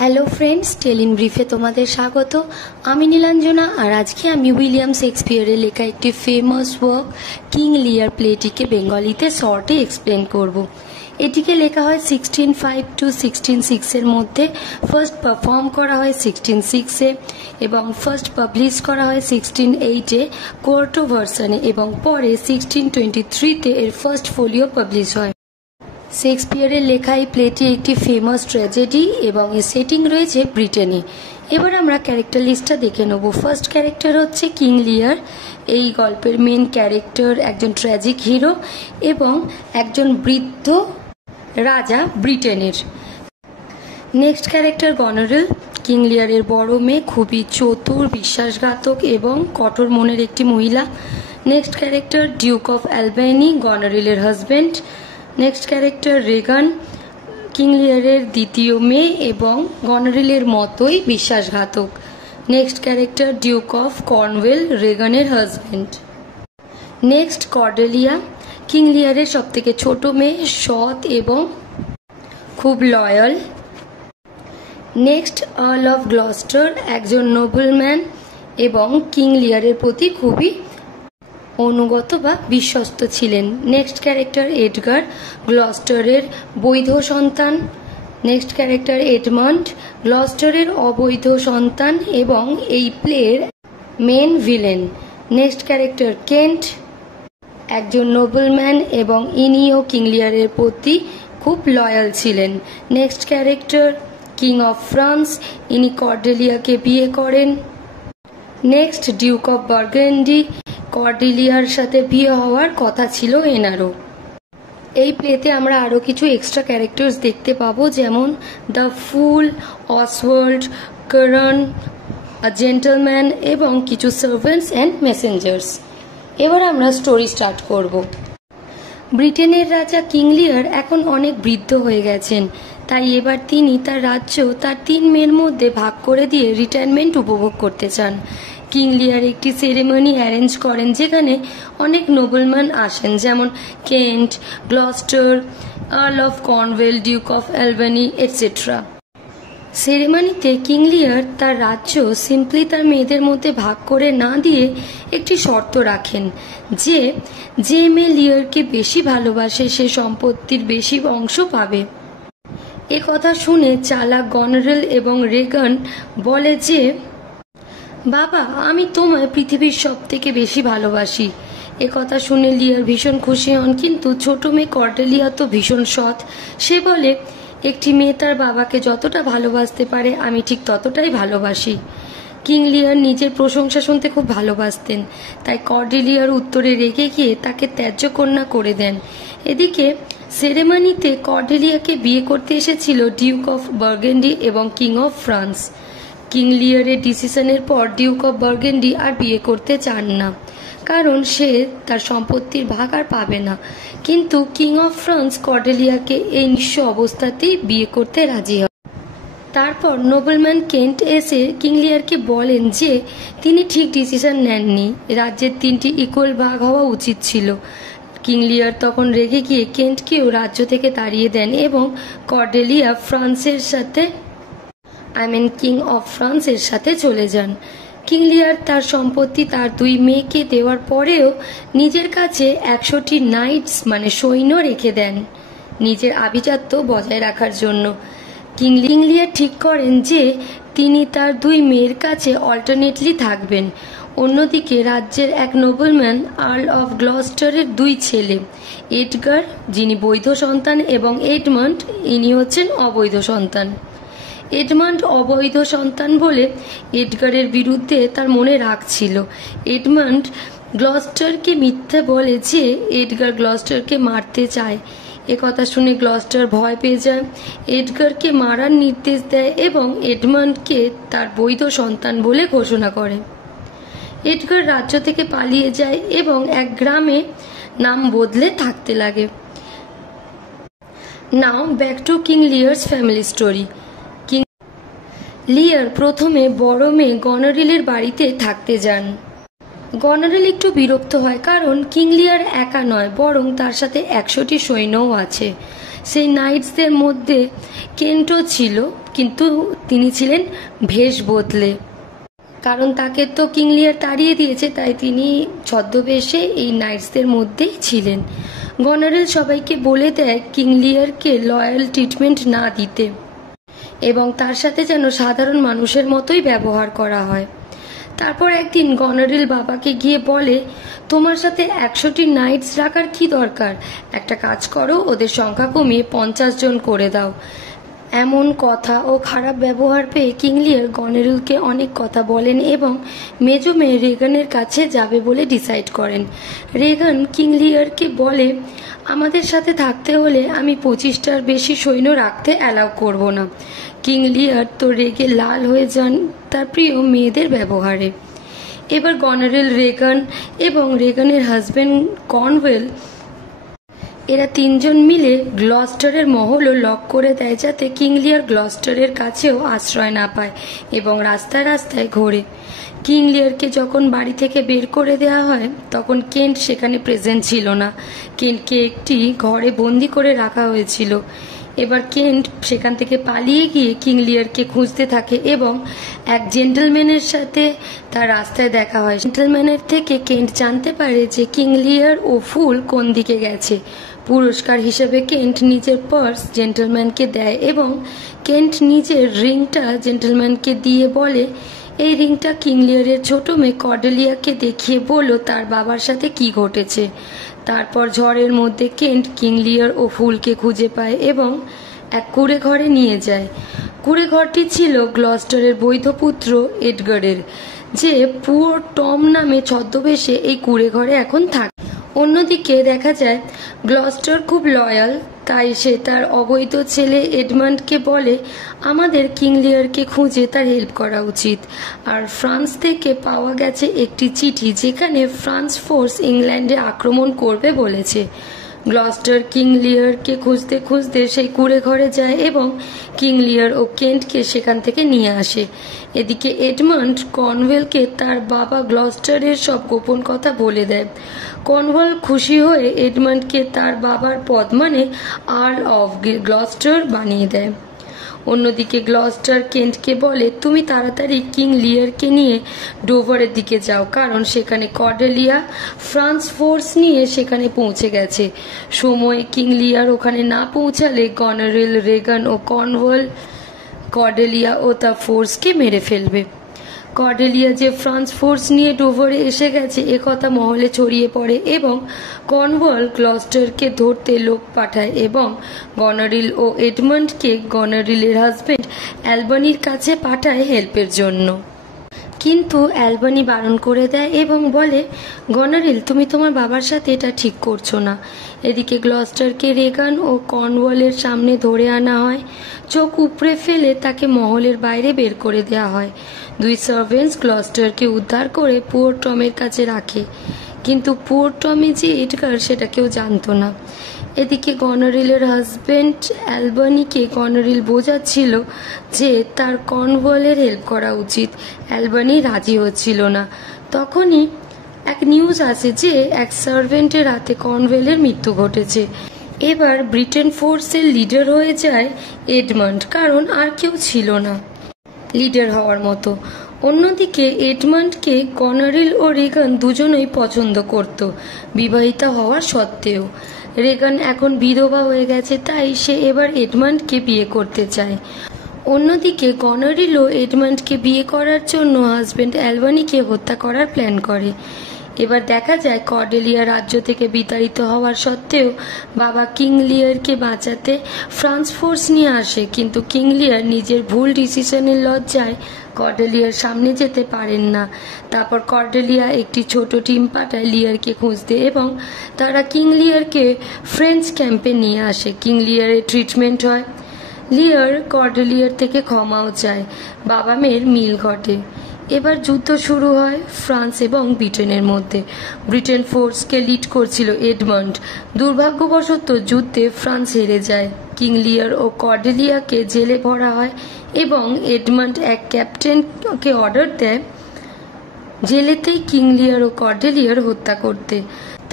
Hello friends, Stalin ব্রিফে তোমাদের স্বাগত। আমি নীলাঞ্জনা, আর আজকে আমি উইলিয়াম শেক্সপিয়ারের লেখা একটি ফেমাস ওয়ার্ক কিং লিয়ার প্লেটিকে বেঙ্গলিতে শর্টে এক্সপ্লেন করব। এটিকে লেখা হয় 1605 টু 1606 মধ্যে, ফার্স্ট পারফর্ম করা হয় 1606 এবং ফার্স্ট পাবলিশ করা হয় 1608 কোয়ার্টো ভার্সনে এবং পরে 1623 এর ফার্স্ট ফোলিও পাবলিশ হয়। শেক্সপিয়ারের লেখা এই প্লেটি একটি ফেমাস ট্র্যাজেডি এবং এর সেটিং রয়েছে ব্রিটেনে। এবার আমরা ক্যারেক্টার লিস্টটা দেখে নেব। ফার্স্ট ক্যারেক্টার হচ্ছে কিং লিয়ার। এই গল্পের মেন ক্যারেক্টার একজন ট্র্যাজিক হিরো এবং একজন বৃদ্ধ রাজা ব্রিটেনের। নেক্সট ক্যারেক্টার গনারেল, কিং লিয়ারের বড় মেয়ে, খুবই চতুর, বিশ্বাসঘাতক এবং কঠোর মনের একটি মহিলা। Next character Duke of Albany, গনারেলের husband. Next character Regan, King লিয়ারের দ্বিতীয় মেয়ে এবং গনারেলের মতোই বিশ্বাসঘাতক। Next character Duke of Cornwall, রেগানের হাজব্যান্ড। নেক্সট কর্ডেলিয়া, কিং লিয়ারের সবথেকে ছোট মেয়ে, সৎ এবং খুব loyal. Next Earl of Gloucester, একজন নোবেলম্যান এবং কিং লিয়ারের প্রতি খুবই অনুগত বা বিশ্বস্ত ছিলেন। নেক্সট ক্যারেক্টার এডগার, গ্লস্টারের বৈধ সন্তান। নেক্সট ক্যারেক্টার এডমন্ড, গ্লস্টারের অবৈধ সন্তান এবং এই প্লের main villain. Next character Kent, একজন নোবেলম্যান এবং ইনিও কিং লিয়ারের প্রতি খুব লয়াল ছিলেন। Next character King of France, ইনি কর্ডেলিয়াকে বিয়ে করেন। নেক্সট ডিউক অফ বার্গেন্ডি, কর্ডেলিয়ার সাথে বিয়ে হওয়ার কথা ছিল এনারও। এই প্লেতে আমরা আরও কিছু এক্সট্রা ক্যারেক্টার্স দেখতে পাবো, যেমন দ্য ফুল, অসওয়াল্ড, করন, আ জেন্টলম্যান এবং কিছু সার্ভেন্টস অ্যান্ড মেসেঞ্জার্স। এবার আমরা স্টোরি স্টার্ট করব। ব্রিটেনের রাজা কিং লিয়ার এখন অনেক বৃদ্ধ হয়ে গেছেন, তাই এবার তিনি তার রাজ্য তার 3 মেয়ের মধ্যে ভাগ করে দিয়ে রিটায়ারমেন্ট উপভোগ করতে চান। কিং লিয়ার একটি সেরেমনি অ্যারেঞ্জ করেন যেখানে অনেক নোবেলম্যান আসেন, যেমন Kent, Gloucester, Earl of Cornwall, Duke of Albany etcetera. সেরেমনিতে কিং লিয়ার তার রাজ্য সিম্পলি তার মেয়েদের মধ্যে ভাগ করে না দিয়ে একটি শর্ত রাখেন যে যে মেয়ে লিয়ারকে বেশি ভালোবাসে সে সম্পত্তির বেশি অংশ পাবে। এ কথা শুনে চালাক গনারেল এবং রেগান বলে যে, বাবা, আমি তোমায় পৃথিবীর সব থেকে বেশি ভালোবাসি। এ কথা শুনে লিয়ার ভীষণ খুশি হন, কিন্তু ছোট মেয়ে কর্ডেলিয়া তো ভীষণ সৎ। সে বলে, একটি মেয়ে তার বাবাকে যতটা ভালোবাসতে পারে আমি ঠিক ততটাই ভালোবাসি। কিং লিয়ার নিজের প্রশংসা শুনতে খুব ভালোবাসতেন, তাই কর্ডেলিয়ার উত্তরে রেগে গিয়ে তাকে ত্যায্য কন্যা করে দেন। এদিকে সেরেমনিতে কর্ডেলিয়াকে বিয়ে করতে এসেছিল ডিউক অফ বার্গেন্ডি এবং কিং অফ ফ্রান্স। কিং লিয়ারের ডিসিশনের পর ডিউক অফ বার্গেন্ডি আর বিয়ে করতে চান না, কারণ সে তার সম্পত্তির ভাগ আর পাবে না। কিন্তু কিং অফ ফ্রান্স কর্ডেলিয়াকে এই নিঃস্ব অবস্থাতেই বিয়ে করতে রাজি হয়। তারপর নোবেলম্যান কেন্ট এসে কিং লিয়ারকে বলেন যে তিনি ঠিক ডিসিশন নেননি, রাজ্যের 3টি ইকুয়াল ভাগ হওয়া উচিত ছিল। কিং লিয়ার তখন রেগে গিয়ে কেন্টকেও রাজ্য থেকে তাড়িয়ে দেন এবং কর্ডেলিয়া কিং অফ ফ্রান্সের সাথে চলে যান। কিং লিয়ার তার সম্পত্তি তার 2 মেয়েকে দেওয়ার পরেও নিজের কাছে 100টি নাইটস সৈন্য রেখে দেন নিজের আভিজাত্য বজায় রাখার জন্য। কিং লিয়ার ঠিক করেন যে তিনি তার 2 মেয়ের কাছে অল্টারনেটলি থাকবেন। অন্যদিকে রাজ্যের এক নোবেলম্যান আর্ল অফ গ্লস্টারের 2 ছেলে, এডগার যিনি বৈধ সন্তান এবং এডমন্ড ইনি হচ্ছেন অবৈধ সন্তান। এডমন্ড অবৈধ সন্তান বলে এডগারের বিরুদ্ধে তার মনে রাগ ছিল। এডমন্ড গ্লস্টারকে মিথ্যে বলে যে এডগার গ্লস্টারকে মারতে চায়। এ কথা শুনে গ্লস্টার ভয় পেয়ে যায়, এডগারকে মারার নির্দেশ দেয় এবং এডমন্ডকে তার বৈধ সন্তান বলে ঘোষণা করে। এডগার রাজ্য থেকে পালিয়ে যায় এবং এক গ্রামে নাম বদলে থাকতে লাগে। Now back to King Lear's family story. Lear প্রথমে বড় মেয়ে গনারেলের বাড়িতে থাকতে যান। গনারেল একটু বিরক্ত হয়, কারণ কিং লিয়ার একা নয়, বরং তার সাথে 100টি সৈন্যও আছে। সেই নাইটসদের মধ্যে কেন্টও ছিল, কিন্তু তিনি ছিলেন ভেষ বদলে, কারণ তাকে তো কিং লিয়ার তাড়িয়ে দিয়েছে, তাই তিনি ছদ্মবেশে এই নাইটসদের মধ্যেই ছিলেন। গনারেল সবাইকে বলে দেয় কিং লিয়ারকে লয়াল ট্রিটমেন্ট না দিতে এবং তার সাথে যেন সাধারণ মানুষের মতোই ব্যবহার করা হয়। তারপর একদিন গনারেল বাবাকে গিয়ে বলে, তোমার সাথে 100টি নাইটস রাখার কি দরকার, একটা কাজ করো, ওদের সংখ্যা কমিয়ে 50 জন করে দাও। এমন কথা ও খারাপ ব্যবহার পেয়ে কিং লিয়ার গনারেলকে অনেক কথা বলেন এবং মেজো মেয়ে রেগানের কাছে যাবে বলে ডিসাইড করেন। রেগান কিং লিয়ারকে বলে, আমাদের সাথে থাকতে হলে আমি 25টার বেশি সৈন্য রাখতে অ্যালাউ করব না। কিং লিয়ার তো রেগে লাল হয়ে যান তার প্রিয় মেয়েদের ব্যবহারে। এবার গনারেল, রেগান এবং রেগানের হাজবেন্ড কর্নওয়েল, এরা 3 জন মিলে গ্লস্টারের মহলও লক করে দেয় যাতে কিং লিয়ার গ্লস্টারের কাছেও আশ্রয় না পায় এবং রাস্তায় রাস্তায় ঘোরে। কিং লিয়ারকে যখন বাড়ি থেকে বের করে দেওয়া হয় তখন কেন্ট সেখানে প্রেজেন্ট ছিল না। কেন্টকে একটি ঘরে বন্দি করে রাখা হয়েছিল। এবার কেন্ট সেখান থেকে পালিয়ে গিয়ে কিং লিয়ারকে খুঁজতে থাকে এবং এক জেন্টলম্যানের সাথে তার রাস্তায় দেখা হয়। জেন্টলম্যানের থেকে কেন্ট জানতে পারে যে কিং লিয়ার ও ফুল কোন দিকে গেছে। পুরস্কার হিসেবে কেন্ট নিজের পার্স জেন্টলম্যানকে দেয় এবং কেন্ট নিজের রিংটা জেন্টলম্যানকে দিয়ে বলে, এই রিংটা কিং লিয়ারের ছোট মেয়ে কর্ডেলিয়াকে দেখিয়ে বলল তার বাবার সাথে কি ঘটেছে। তারপর ঝড়ের মধ্যে কেন্ট কিং লিয়ার ও ফুলকে খুঁজে পায় এবং এক কুঁড়ে ঘরে নিয়ে যায়। কুঁড়ে ঘরটি ছিল গ্লস্টারের বৈধ পুত্র এডগারের, যে পুয়ার টম নামে ছদ্মবেশে এই কুঁড়ে ঘরে এখন থাকে। অন্যদিকে দেখা যায় গ্লস্টার খুব লয়াল, তাই সে তার অবৈধ ছেলে এডমান্ডকে বলে আমাদের কিং লিয়ারকে খুঁজে তার হেল্প করা উচিত। আর ফ্রান্স থেকে পাওয়া গেছে একটি চিঠি যেখানে ফ্রান্স ফোর্স ইংল্যান্ডে আক্রমণ করবে বলেছে। গ্লস্টার কিং লিয়ারকে খুঁজতে খুঁজতে সেই কুঁড়ে ঘরে যায় এবং কিং লিয়ার ও কেন্টকে সেখান থেকে নিয়ে আসে। এদিকে এডমান্ড কর্নওয়েলকে তার বাবা গ্লস্টারের সব গোপন কথা বলে দেয়। কর্নওয়াল খুশি হয়ে এডমান্ডকে তার বাবার পদ মানে আর্ল অফ গ্লস্টার বানিয়ে দেয়। অন্যদিকে গ্লস্টার কেন্টকে বলে, তুমি তাড়াতাড়ি কিং লিয়ারকে নিয়ে ডোভারের দিকে যাও, কারণ সেখানে কর্ডেলিয়া ফ্রান্স ফোর্স নিয়ে সেখানে পৌঁছে গেছে। সময় কিং লিয়ার ওখানে না পৌঁছালে গনারেল, রেগান ও কর্নওয়াল কর্ডেলিয়া ও তার ফোর্সকে মেরে ফেলবে। কর্ডেলিয়া যে ফ্রান্স ফোর্স নিয়ে ডোভারে এসে গেছে একথা মহলে ছড়িয়ে পড়ে এবং কর্নওয়াল গ্লস্টারকে ধরতে লোক পাঠায় এবং গনারিল ও এডমান্ডকে গনারিলের হাজবেন্ড অ্যালবানির কাছে পাঠায় হেল্পের জন্য। কিন্তু অ্যালবানি বারণ করে দেয় এবং বলে, গনারিল, তুমি তোমার বাবার সাথে এটা ঠিক করছো না। এদিকে গ্লস্টারকে রেগান ও কর্নওয়ালের সামনে ধরে আনা হয়। চোখ উপড়ে ফেলে তাকে মহলের বাইরে বের করে দেওয়া হয়। 2 সার্ভেন্টস গ্লস্টারকে উদ্ধার করে পুয়ার টমের কাছে রাখে, কিন্তু পুয়ার টমে যে এডগার সেটা কেউ জানতো না। এদিকে গনারিলের হাজবেন্ড অ্যালবানিকে গনারিল বোঝাচ্ছিল যে তার কর্নওয়ালের হেল্প করা উচিত। অ্যালবানি রাজি হচ্ছিল না। তখনই এক নিউজ আসে যে এক সার্ভেন্টের হাতে কর্নওয়ালের মৃত্যু ঘটেছে। এবার ব্রিটেন ফোর্সের লিডার হয়ে যায় এডমান্ড, কারণ আর কেউ ছিল না লিডার হওয়ার মতো। অন্যদিকে এডমান্ডকে গনারিল ও রেগান দুজনেই পছন্দ করত, বিবাহিতা হওয়া সত্ত্বেও। রেগান এখন বিধবা হয়ে গেছে, তাই সে এবার এডমান্ডকে বিয়ে করতে চায়। অন্যদিকে গনারিলও এডমান্ডকে বিয়ে করার জন্য হাজবেন্ড অ্যালবানিকে হত্যা করার প্ল্যান করে। এবার দেখা যায় কর্ডেলিয়া রাজ্য থেকে বিতাড়িত হওয়ার সত্ত্বেও বাবা কিং লিয়ারকে বাঁচাতে ফ্রান্স ফোর্স নিয়ে আসে, কিন্তু কিং লিয়ার নিজের ভুল ডিসিশনের লজ্জায় কর্ডেলিয়ার সামনে যেতে পারেন না। তারপর কর্ডেলিয়া একটি ছোট টিম পাঠায় লিয়ারকে খুঁজতে এবং তারা কিং লিয়ারকে ফ্রেঞ্চ ক্যাম্পে নিয়ে আসে। কিং লিয়ারের ট্রিটমেন্ট হয়। লিয়ার কর্ডেলিয়ার থেকে ক্ষমাও চায়। বাবা মেয়ের মিল ঘটে। এবার যুদ্ধ শুরু হয় ফ্রান্স এবং ব্রিটেনের মধ্যে। ব্রিটেন ফোর্সকে লিড করছিল এডমান্ড। দুর্ভাগ্যবশত যুদ্ধে ফ্রান্স হেরে যায়। কিং লিয়ার ও কর্ডেলিয়াকে জেলে ভরা হয় এবং এডমান্ড এক ক্যাপ্টেনকে অর্ডার দেয় জেলেতেই কিং লিয়ার ও কর্ডেলিয়ার হত্যা করতে।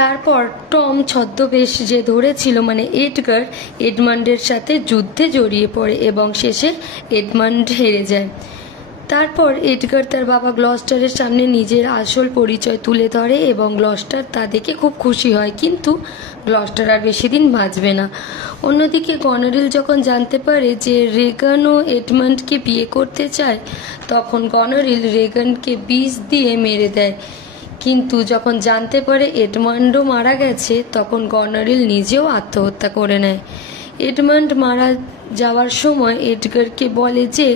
তারপর টম ছদ্মবেশ যে ধরেছিল মানে এডগার, এডমান্ডের সাথে যুদ্ধে জড়িয়ে পড়ে এবং শেষে এডমান্ড হেরে যায়। তারপর এডগার তার বাবা গ্লস্টারের সামনে নিজের আসল পরিচয় তুলে ধরে এবং গ্লস্টার তা দেখে খুব খুশি হয়, কিন্তু গ্লস্টার আর বেশি দিন বাঁচবে না। অন্যদিকে গনোরিল যখন জানতে পারে যে রেগানও এডমান্ডকে বিয়ে করতে চায়, তখন গনোরিল রেগানকে বিষ দিয়ে মেরে দেয়। কিন্তু যখন জানতে পারে এডমান্ডও মারা গেছে, তখন গনোরিল নিজেও আত্মহত্যা করে নেয়। এডমান্ড মারা যাওয়ার সময় এডগারকে বলে যে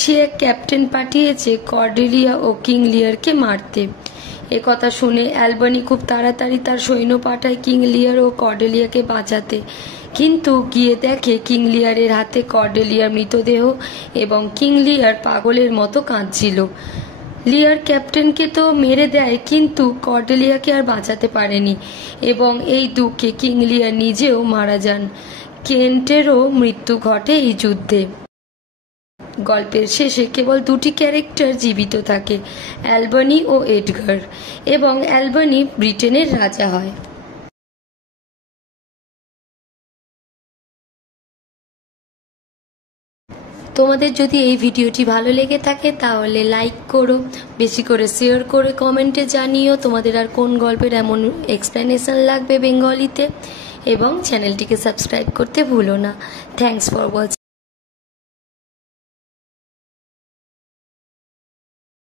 সে এক ক্যাপ্টেন পাঠিয়েছে কর্ডেলিয়া ও কিং লিয়ারকে মারতে। কথা শুনে অ্যালবানি খুব তাড়াতাড়ি তার সৈন্য পাঠায় কিং লিয়ার ও কর্ডেলিয়াকে বাঁচাতে, কিন্তু গিয়ে দেখে কিং লিয়ারের হাতে কর্ডেলিয়ার মৃতদেহ এবং কিং লিয়ার পাগলের মতো কাঁদছিল। লিয়ার ক্যাপ্টেনকে তো মেরে দেয়, কিন্তু কর্ডেলিয়াকে আর বাঁচাতে পারেনি এবং এই দুঃখে কিং লিয়ার নিজেও মারা যান। কেন্টেরও মৃত্যু ঘটে এই যুদ্ধে। গল্পের শেষে কেবল দুটি ক্যারেক্টার জীবিত থাকে, অ্যালবানি ও এডগার, এবং অ্যালবানি ব্রিটেনের রাজা হয়। তোমাদের যদি এই ভিডিওটি ভালো লেগে থাকে তাহলে লাইক করো, বেশি করে শেয়ার করে কমেন্টে জানিও তোমাদের আর কোন গল্পের এমন এক্সপ্লেনেশন লাগবে বেঙ্গলিতে, এবং চ্যানেলটিকে সাবস্ক্রাইব করতে ভুলো না। Thanks for watching.